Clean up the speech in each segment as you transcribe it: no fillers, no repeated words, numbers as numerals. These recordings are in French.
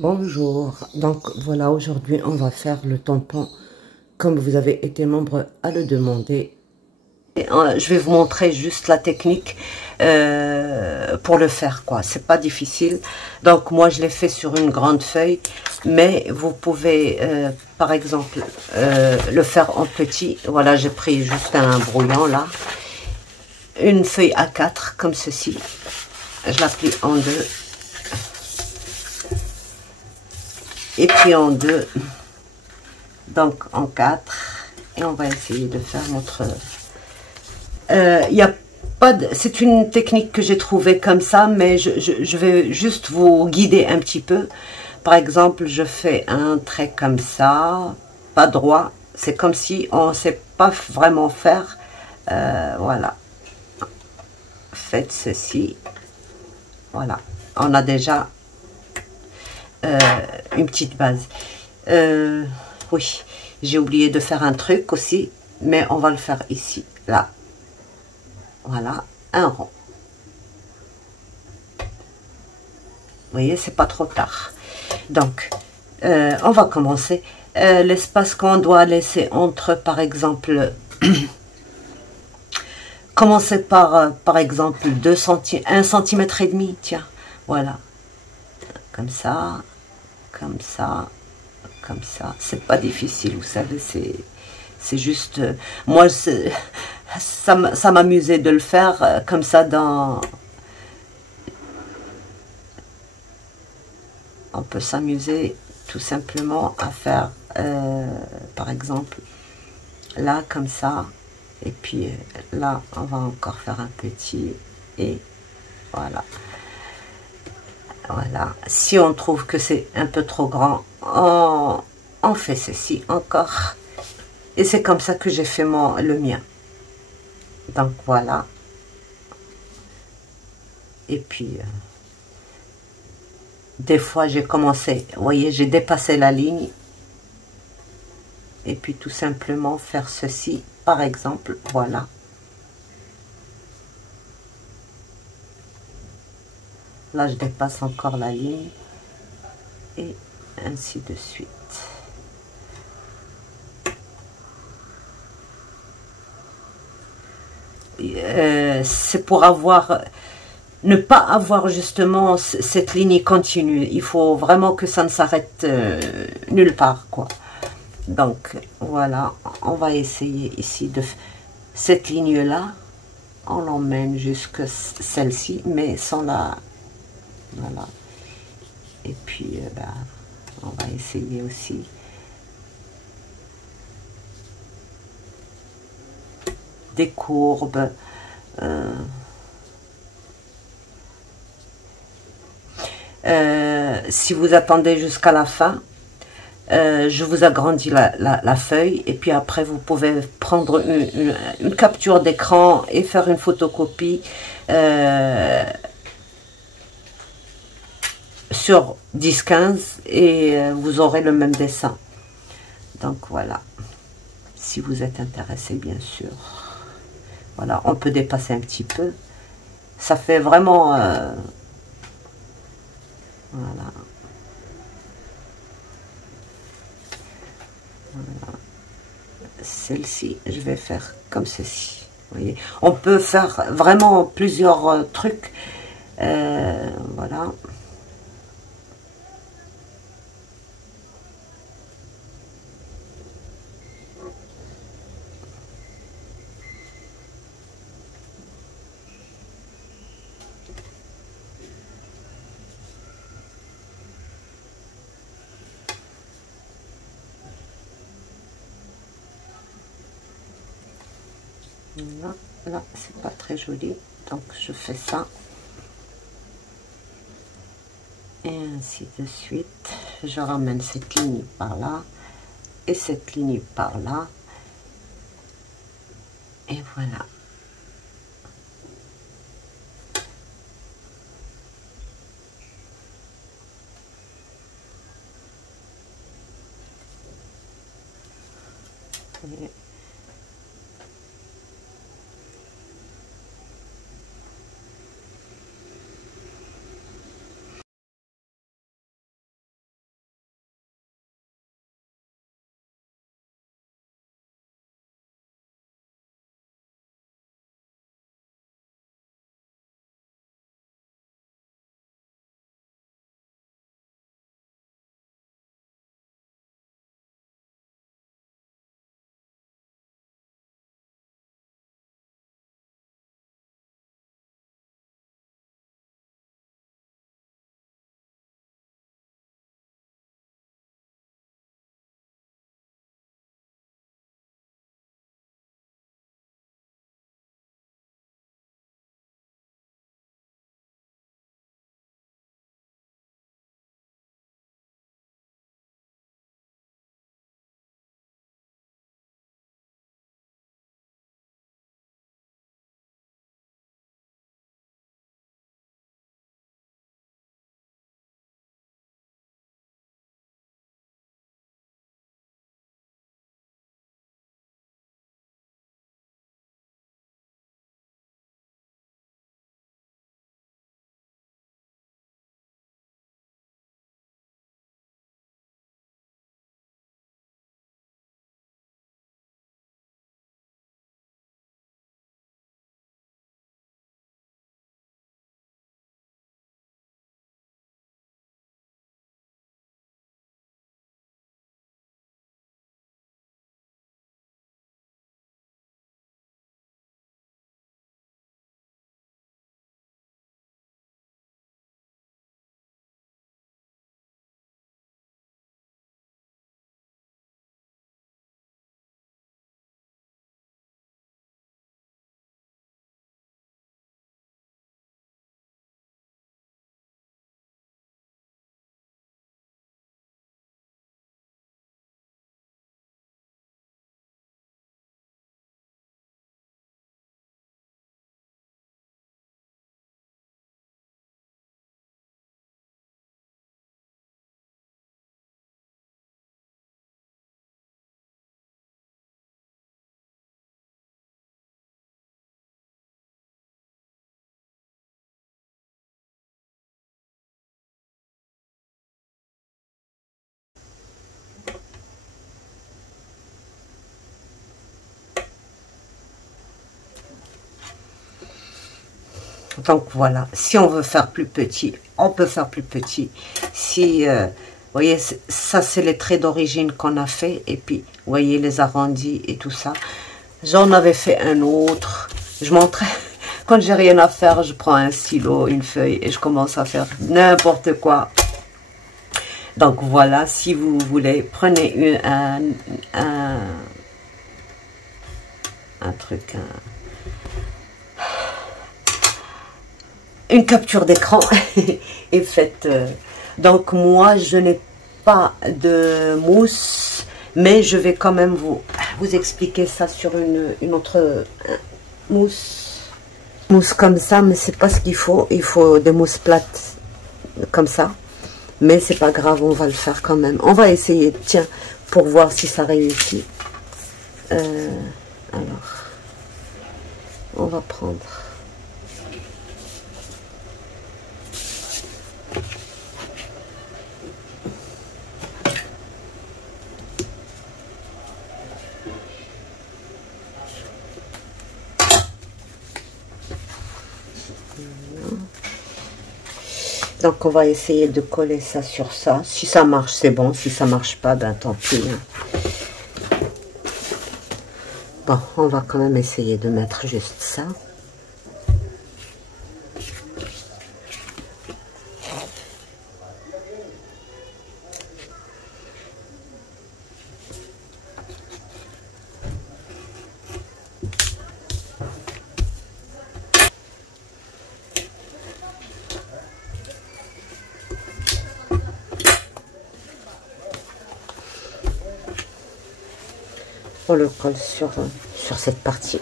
Bonjour, donc voilà, aujourd'hui on va faire le tampon comme vous avez été nombreux à le demander. Je vais vous montrer juste la technique pour le faire, quoi. C'est pas difficile. Donc moi je l'ai fait sur une grande feuille, mais vous pouvez par exemple le faire en petit. Voilà, j'ai pris juste un brouillon là, une feuille A4 comme ceci. Je la plie en deux. Et puis en deux, donc en quatre, et on va essayer de faire notre... Il y a pas de... C'est une technique que j'ai trouvée comme ça, mais je vais juste vous guider un petit peu. Par exemple, je fais un trait comme ça, pas droit, c'est comme si on ne sait pas vraiment faire. Voilà, faites ceci, voilà, on a déjà une petite base. Oui, j'ai oublié de faire un truc aussi, mais on va le faire ici, là. Voilà, un rond. Vous voyez, c'est pas trop tard. Donc, on va commencer. L'espace qu'on doit laisser entre, par exemple, commencer par exemple, 2 cm, 1 centimètre et demi, tiens, voilà. Comme ça, comme ça, comme ça. C'est pas difficile, vous savez, c'est juste... moi, ça m'amusait de le faire comme ça dans... On peut s'amuser tout simplement à faire, par exemple, là, comme ça. Et puis là, on va encore faire un petit. Et voilà. Voilà. Si on trouve que c'est un peu trop grand, on fait ceci encore. Et c'est comme ça que j'ai fait le mien. Donc voilà. Et puis, des fois, j'ai commencé, vous voyez, j'ai dépassé la ligne. Et puis, tout simplement, faire ceci, par exemple, voilà. Là, je dépasse encore la ligne. Et ainsi de suite. C'est pour avoir... Ne pas avoir justement cette ligne continue. Il faut vraiment que ça ne s'arrête nulle part, quoi. Donc, voilà. On va essayer ici de... Cette ligne-là, on l'emmène jusqu'à celle-ci, mais sans la... Voilà. Et puis, on va essayer aussi... des courbes. Si vous attendez jusqu'à la fin, je vous agrandis la feuille et puis après vous pouvez prendre une capture d'écran et faire une photocopie sur 10-15 et vous aurez le même dessin. Donc voilà, si vous êtes intéressé bien sûr. Voilà, on peut dépasser un petit peu. Ça fait vraiment... voilà. Voilà. Celle-ci, je vais faire comme ceci. Vous voyez, on peut faire vraiment plusieurs trucs. Voilà. Là, c'est pas très joli, donc je fais ça. Et ainsi de suite. Je ramène cette ligne par là et cette ligne par là. Et voilà. Et Donc voilà, si on veut faire plus petit, on peut faire plus petit. Si, vous voyez, ça c'est les traits d'origine qu'on a fait. Et puis, vous voyez les arrondis et tout ça. J'en avais fait un autre. Je montrais, quand j'ai rien à faire, je prends un stylo, une feuille et je commence à faire n'importe quoi. Donc voilà, si vous voulez, prenez un truc, une capture d'écran et faites. Donc moi, je n'ai pas de mousse, mais je vais quand même vous expliquer ça sur une autre mousse comme ça, mais c'est pas ce qu'il faut. Il faut des mousses plates comme ça, mais c'est pas grave, on va le faire quand même. On va essayer, tiens, pour voir si ça réussit. Alors, on va prendre. Donc on va essayer de coller ça sur ça. Si ça marche, c'est bon. Si ça marche pas, ben tant pis. Bon, on va quand même essayer de mettre juste ça. On le colle sur cette partie.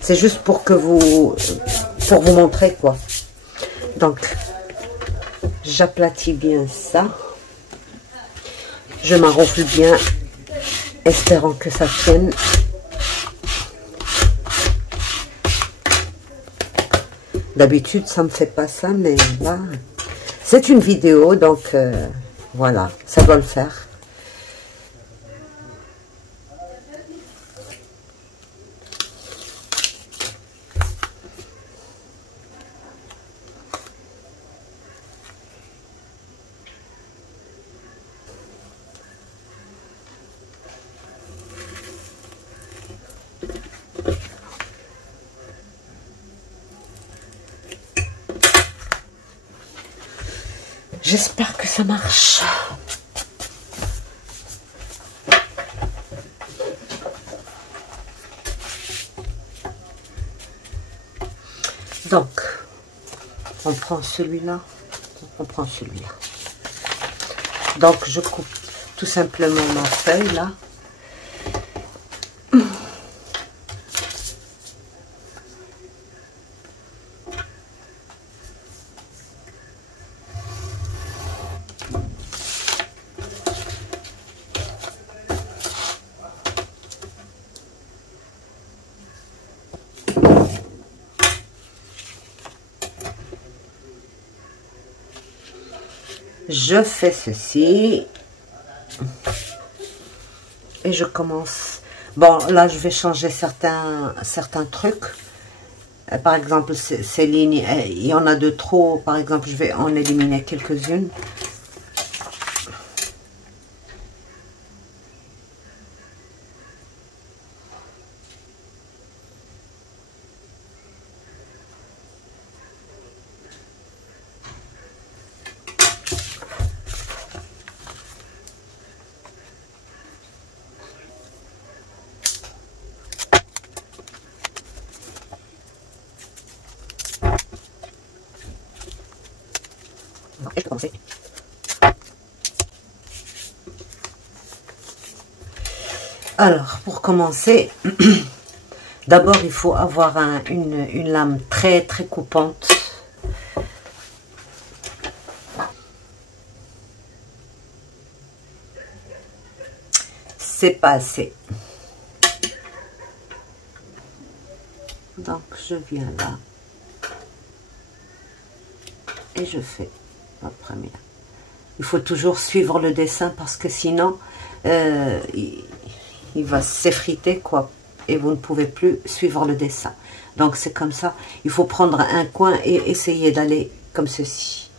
C'est juste pour vous montrer quoi. Donc, j'aplatis bien ça. Je m'enroufle bien, espérant que ça tienne. D'habitude, ça me fait pas ça, mais là, c'est une vidéo, donc voilà, ça doit le faire. J'espère que ça marche. Donc, on prend celui-là, on prend celui-là. Donc, je coupe tout simplement ma feuille là. Je fais ceci et je commence. Bon, là je vais changer certains trucs. Par exemple, ces lignes, il y en a de trop. Par exemple, je vais en éliminer quelques-unes. Et je peux commencer. Alors, pour commencer, d'abord il faut avoir une lame très coupante. C'est pas assez. Donc je viens là et je fais la première. Il faut toujours suivre le dessin parce que sinon il va s'effriter quoi et vous ne pouvez plus suivre le dessin. Donc c'est comme ça, il faut prendre un coin et essayer d'aller comme ceci.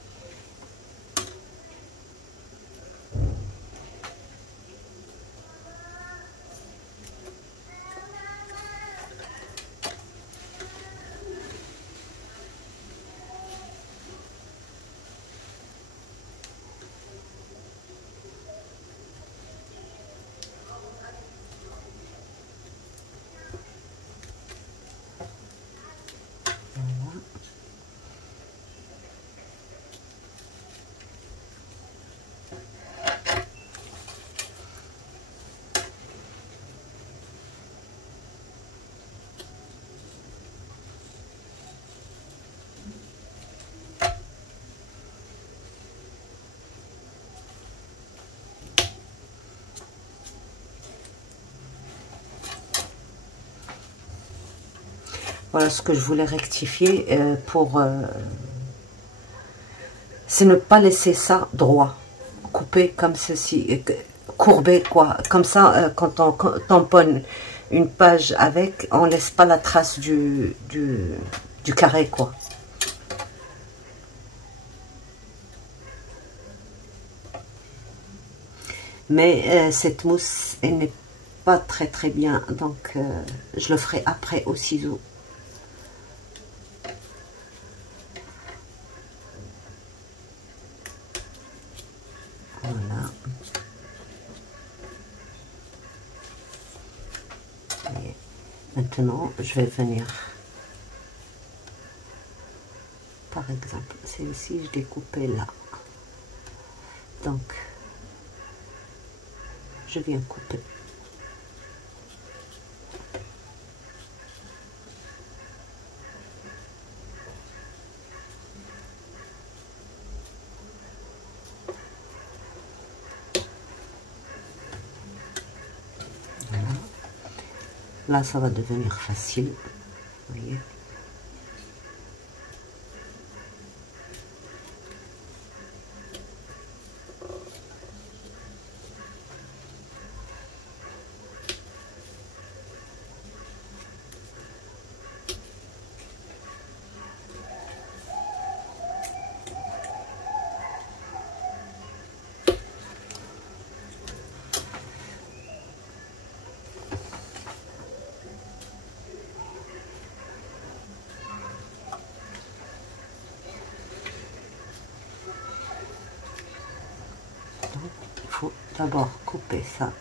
Voilà ce que je voulais rectifier c'est ne pas laisser ça droit, couper comme ceci, courber quoi, comme ça quand on tamponne une page avec, on laisse pas la trace du carré quoi. Mais cette mousse, elle n'est pas très bien, donc je le ferai après au ciseau. Voilà. Et maintenant, je vais venir, par exemple, celle-ci, je l'ai coupée là. Donc, je viens couper. Voilà. Là, ça va devenir facile. Vous voyez. Il faut d'abord couper ça.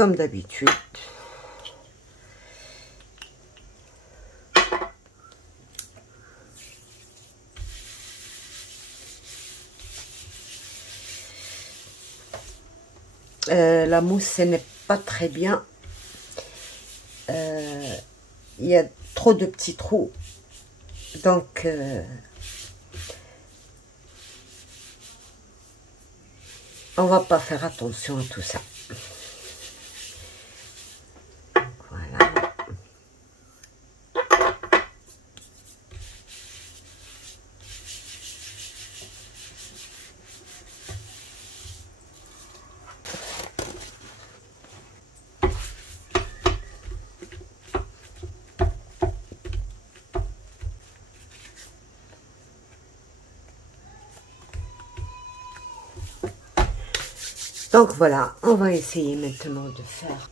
comme d'habitude. La mousse, ce n'est pas très bien. Il y a trop de petits trous. Donc, on va pas faire attention à tout ça. Voilà. Donc voilà, on va essayer maintenant de faire.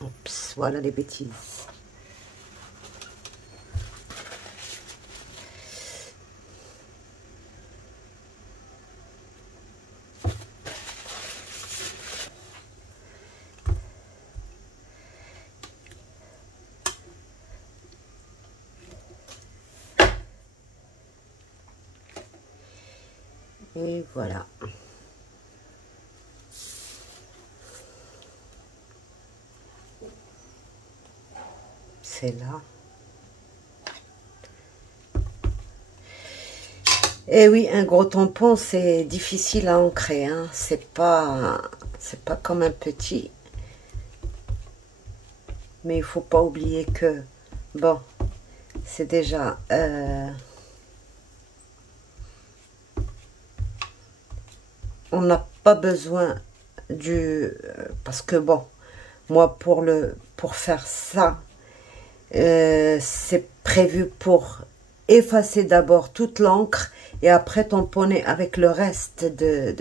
Oups, voilà les bêtises. Et voilà. C'est là. Et oui, un gros tampon, c'est difficile à ancrer, hein. C'est pas comme un petit. Mais il faut pas oublier que, bon, c'est déjà... on n'a pas besoin du... parce que bon, moi pour faire ça, c'est prévu pour effacer d'abord toute l'encre et après tamponner avec le reste de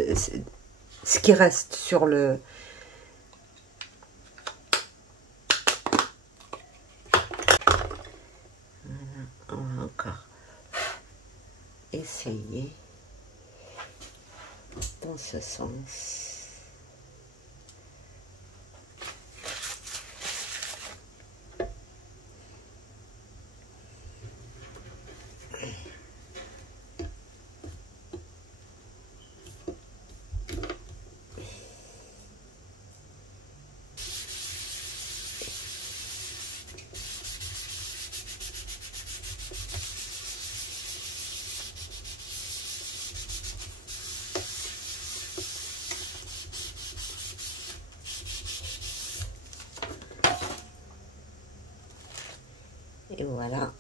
ce qui reste sur le... Voilà, on va encore essayer dans ce sens. Et voilà.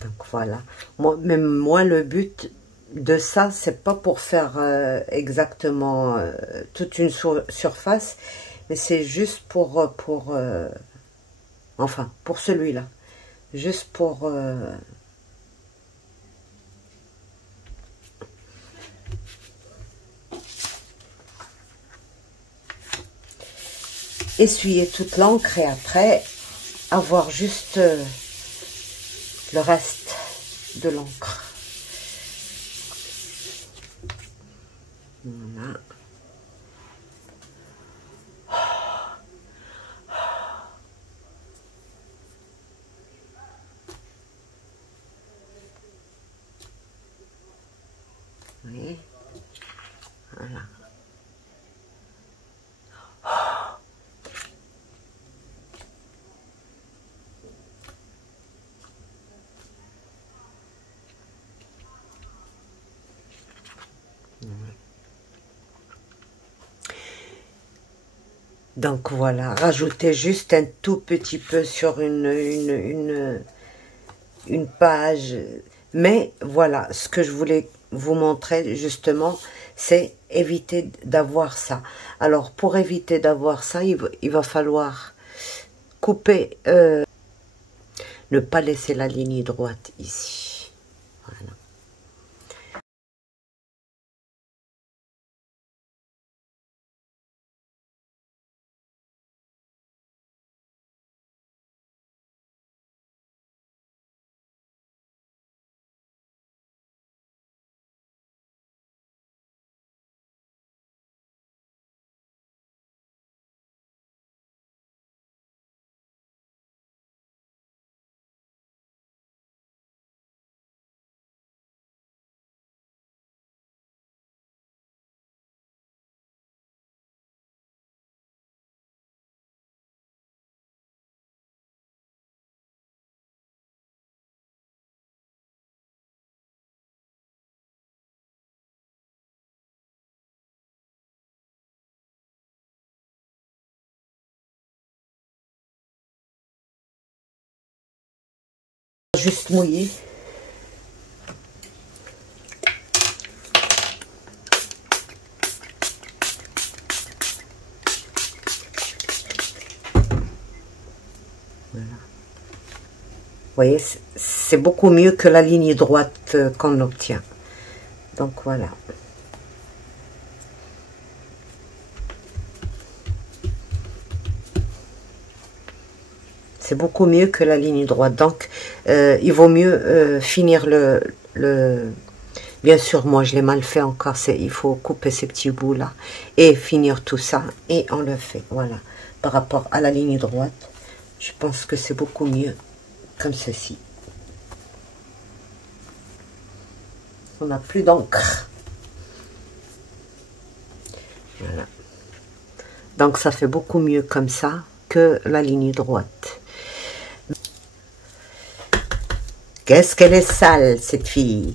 Donc voilà. Même moi, le but de ça, c'est pas pour faire exactement toute une surface, mais c'est juste pour enfin, pour celui-là. Juste pour... essuyer toute l'encre et après avoir juste le reste de l'encre. Voilà. Oui. Voilà. Donc voilà, rajoutez juste un tout petit peu sur une une page. Mais voilà, ce que je voulais vous montrer justement, c'est éviter d'avoir ça. Alors pour éviter d'avoir ça, il va falloir couper, ne pas laisser la ligne droite ici. Voilà. Juste mouiller. Voilà. Vous voyez, c'est beaucoup mieux que la ligne droite qu'on obtient. Donc voilà. C'est beaucoup mieux que la ligne droite. Donc, il vaut mieux finir le... Bien sûr, moi, je l'ai mal fait encore. Il faut couper ces petits bouts-là et finir tout ça. Et on le fait, voilà. Par rapport à la ligne droite, je pense que c'est beaucoup mieux comme ceci. On n'a plus d'encre. Voilà. Donc, ça fait beaucoup mieux comme ça que la ligne droite. Qu'est-ce qu'elle est sale, cette fille.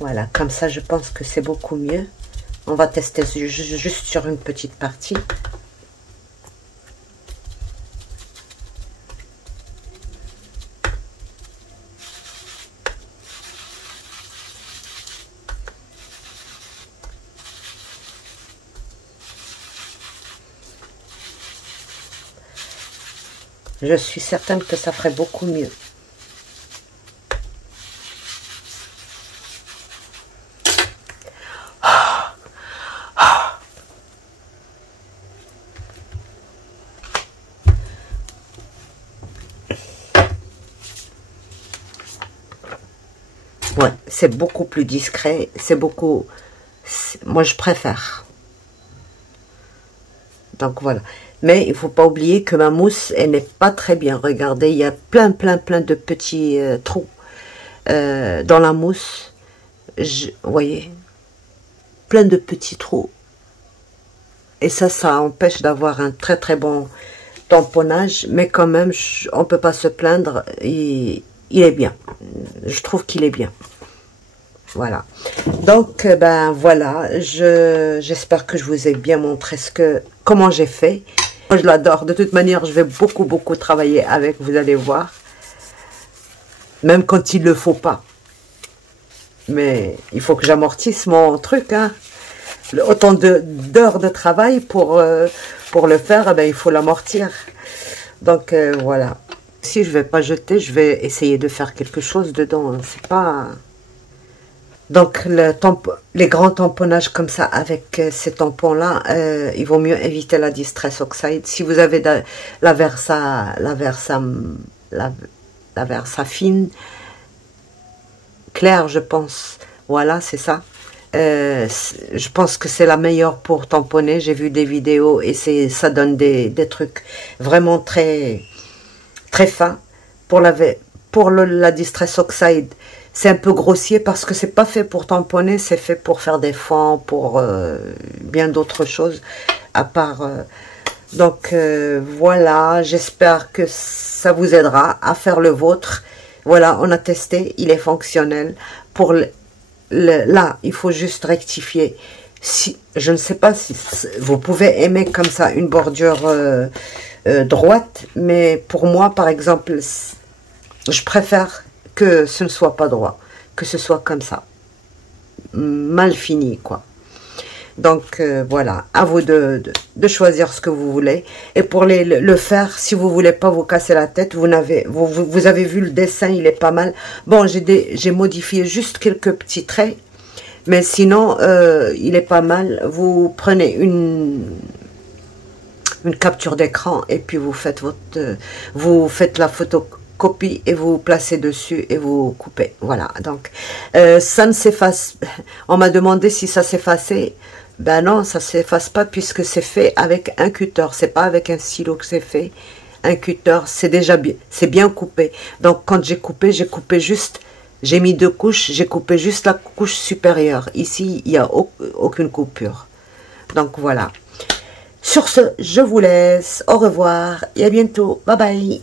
Voilà, comme ça, je pense que c'est beaucoup mieux. On va tester juste sur une petite partie. Je suis certaine que ça ferait beaucoup mieux. Ouais, c'est beaucoup plus discret, c'est beaucoup... Moi, je préfère. Donc, voilà. Mais il ne faut pas oublier que ma mousse, elle n'est pas très bien. Regardez, il y a plein de petits trous dans la mousse. Vous voyez, plein de petits trous. Et ça empêche d'avoir un très bon tamponnage. Mais quand même, on ne peut pas se plaindre. Il est bien. Je trouve qu'il est bien. Voilà. Donc, ben voilà. J'espère que je vous ai bien montré comment j'ai fait. Moi, je l'adore. De toute manière, je vais beaucoup travailler avec. Vous allez voir. Même quand il ne le faut pas. Mais il faut que j'amortisse mon truc, hein. Autant d'heures de travail pour le faire, eh ben, il faut l'amortir. Donc voilà. Si je vais pas jeter, je vais essayer de faire quelque chose dedans. Hein. C'est pas. Donc les grands tamponnages comme ça avec ces tampons-là, il vaut mieux éviter la Distress Oxide. Si vous avez la Versa fine, claire, je pense. Voilà, c'est ça. Je pense que c'est la meilleure pour tamponner. J'ai vu des vidéos et ça donne des trucs vraiment très fins. Pour la Distress Oxide, c'est un peu grossier parce que c'est pas fait pour tamponner, c'est fait pour faire des fonds, pour bien d'autres choses à part. Donc voilà, j'espère que ça vous aidera à faire le vôtre. Voilà, on a testé, il est fonctionnel. Là, il faut juste rectifier Si, je ne sais pas si vous pouvez aimer comme ça une bordure droite, mais pour moi, par exemple, je préfère que ce ne soit pas droit, que ce soit comme ça, mal fini, quoi. Donc, voilà, à vous de choisir ce que vous voulez. Et pour le faire, si vous voulez pas vous casser la tête, vous avez vu le dessin, il est pas mal. Bon, j'ai modifié juste quelques petits traits, mais sinon, il est pas mal. Vous prenez une capture d'écran et puis vous faites la photocopie et vous placez dessus et vous coupez. Voilà, donc ça ne s'efface. On m'a demandé si ça s'effaçait. Ben non, ça s'efface pas puisque c'est fait avec un cutter. C'est pas avec un stylo que c'est fait. Un cutter, c'est déjà bien, c'est bien coupé. Donc quand j'ai coupé juste. J'ai mis 2 couches, j'ai coupé juste la couche supérieure. Ici, il n'y a aucune coupure. Donc voilà. Sur ce, je vous laisse. Au revoir et à bientôt. Bye bye.